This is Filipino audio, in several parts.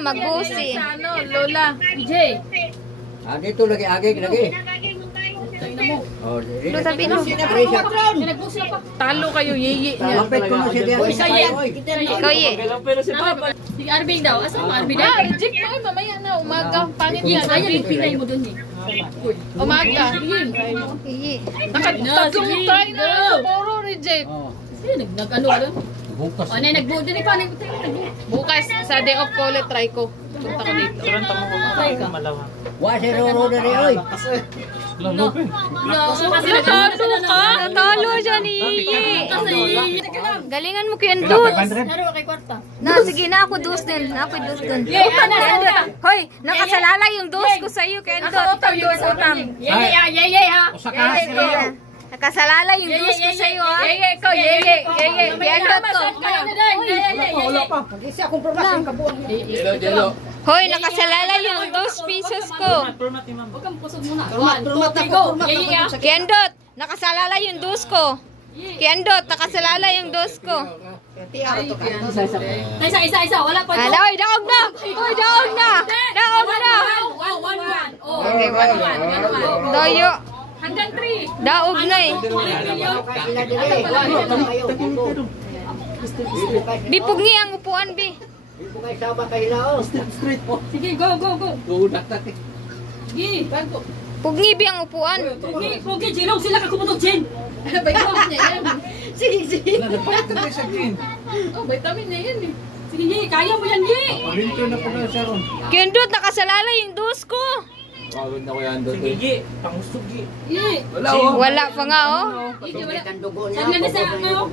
magbusi. Ano, Lola. PJ. Dito lagi, lagi. Oh, Lo sabi mo. Talo kayo, yeyi niya. Lapit ko na siya diyan. Uy, saya. Ikaw ye. Si Arbing daw. Asa mo Arbing daw? Ah, reject mo yun, mamaya na. Umaga. Pangit Yung yan. saya, pinay mo dun eh. Umaga. Ye. Tatlong try na. Puro reject. Sino nag-ano doon? Bukas. Ano yung nag-boot din pa? Bukas, sa day off ko ulit, try ko. Punta ko dito. Try ka. Wa si Roro na rin, oy. No. Natalo siya ni Ye. Galingan mo kay Endot. Laro kay kwarta. Na, sige na ako dos din. Na ako dos din. Hoy, nakasalala yung dos ko sa iyo kay Endot. Yeye ha. Nakasalala yung dos ko sa iyo ha. Yeye ko, yeye. Kay Endot ko. Mag-isa akong promotion kabuan. Jelo. Hoy, nakasalala yung 2 pesos ko. Huwag kang pusog muna. 1, 2, 3, go. Yeye ha. Kay Endot, nakasalala yung dos ko. Kay Endot, nakasalala yung dos ko. Isa. Wala pa. Hoy, daog na! Hoy, daog na! Daog na! Wow, 1. Oh. Okay, 1. Doyo. Hanggang 3. Daog na eh. Bipugni ang upuan, Bi. Bukay sama kaila, oh. Street po. Sige, go. Gudak natin. Sige. Pugni, Bi, ang upuan. Pogi, Jilong sila kakumutok, Jin. Vitamin niya yan. Sige. Oh, vitamin niya yan eh. Sige, Yi. Kaya mo yan, Yi. Palinto na po na siya ron. Kay Endot, nakasalala yung dos ko. Wawin na ko yan doon. Sige, pangusugi. Yi. Wala pa nga, oh. Yi, wala. Saan nga na sa ano?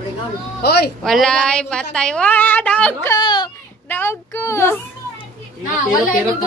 Hoy! Wala ay patay. Wah, daog ko! Daog ko! Na, wala yung